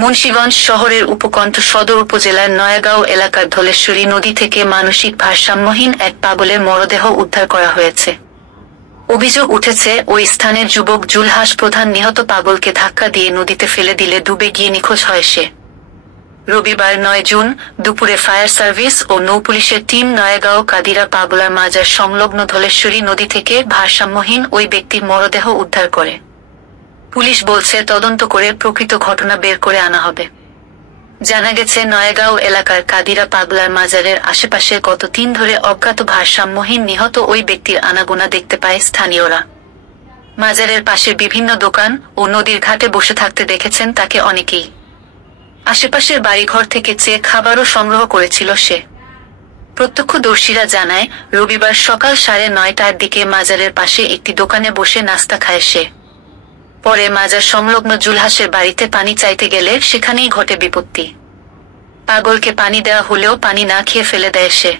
মুন্সিগঞ্জ শহরের উপকণ্ঠ সদর উপজেলার নয়াগাঁও এলাকার ধলেশ্বরী নদী থেকে মানসিক ভারসাম্যহীন এক পাগলের মরদেহ উদ্ধার করা হয়েছে। অভিযোগ উঠেছে, ওই স্থানের যুবক জুলহাস প্রধান নিহত পাগলকে ধাক্কা দিয়ে নদীতে ফেলে দিলে ডুবে গিয়ে নিখোঁজ হয় সে। রবিবার ৯ জুন দুপুরে ফায়ার সার্ভিস ও নৌপুলিশের টিম নয়াগাঁও কাদিরা পাগলার মাজার সংলগ্ন ধলেশ্বরী নদী থেকে ভারসাম্যহীন ওই ব্যক্তির মরদেহ উদ্ধার করে। পুলিশ বলছে, তদন্ত করে প্রকৃত ঘটনা বের করে আনা হবে। জানা গেছে, নয়াগাঁও এলাকার কাদিরা পাগলার মাজারের আশেপাশে গত ৩ ধরে অজ্ঞাত ভারসাম্যহীন নিহত ওই ব্যক্তির আনাগোনা দেখতে পায় স্থানীয়রা। মাজারের পাশে বিভিন্ন দোকান ও নদীর ঘাটে বসে থাকতে দেখেছেন তাকে অনেকেই। আশেপাশের বাড়িঘর থেকে চেয়ে খাবারও সংগ্রহ করেছিল সে। প্রত্যক্ষদর্শীরা জানায়, রবিবার সকাল ৯:৩০টার দিকে মাজারের পাশে একটি দোকানে বসে নাস্তা খায় সে। পরে মাজার সংলগ্ন জুলহাসের বাড়িতে পানি চাইতে গেলে সেখানেই ঘটে বিপত্তি। পাগলকে পানি দেওয়া হলেও পানি না খেয়ে ফেলে দেয় সে।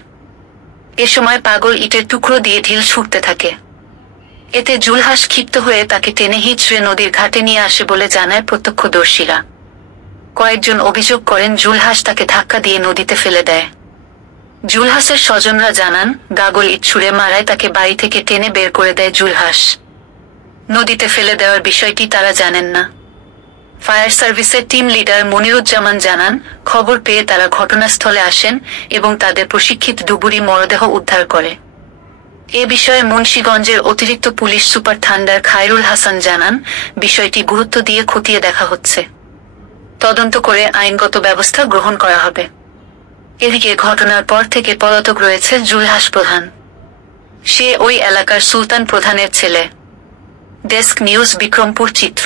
এ সময় পাগল ইটের টুকরো দিয়ে ঢিল ছুঁড়তে থাকে। এতে জুলহাস ক্ষিপ্ত হয়ে তাকে টেনে হিঁচড়ে নদীর ঘাটে নিয়ে আসে বলে জানায় প্রত্যক্ষদর্শীরা। কয়েকজন অভিযোগ করেন, জুলহাস তাকে ধাক্কা দিয়ে নদীতে ফেলে দেয়। জুলহাসের স্বজনরা জানান, গাগল ইট ছুঁড়ে মারায় তাকে বাড়ি থেকে টেনে বের করে দেয় জুলহাস। নদীতে ফেলে দেওয়ার বিষয়টি তারা জানেন না। ফায়ার সার্ভিসের টিম লিডার মনিরুজ্জামান জানান, খবর পেয়ে তারা ঘটনাস্থলে আসেন এবং তাদের প্রশিক্ষিত ডুবুরি মরদেহ উদ্ধার করে। এ বিষয়ে মুন্সিগঞ্জের অতিরিক্ত police super thunder Khairul Hasan জানান, বিষয়টি গুরুত্ব দিয়ে খতিয়ে দেখা হচ্ছে। তদন্ত করে আইনগত ব্যবস্থা গ্রহণ করা হবে। এদিকে ঘটনার পর থেকে পলাতক রয়েছে জুলহাস প্রধান। সে ওই এলাকার সুলতান প্রধানের ছেলে। ডেস্ক নিউজ, বিক্রমপুর চিত্র।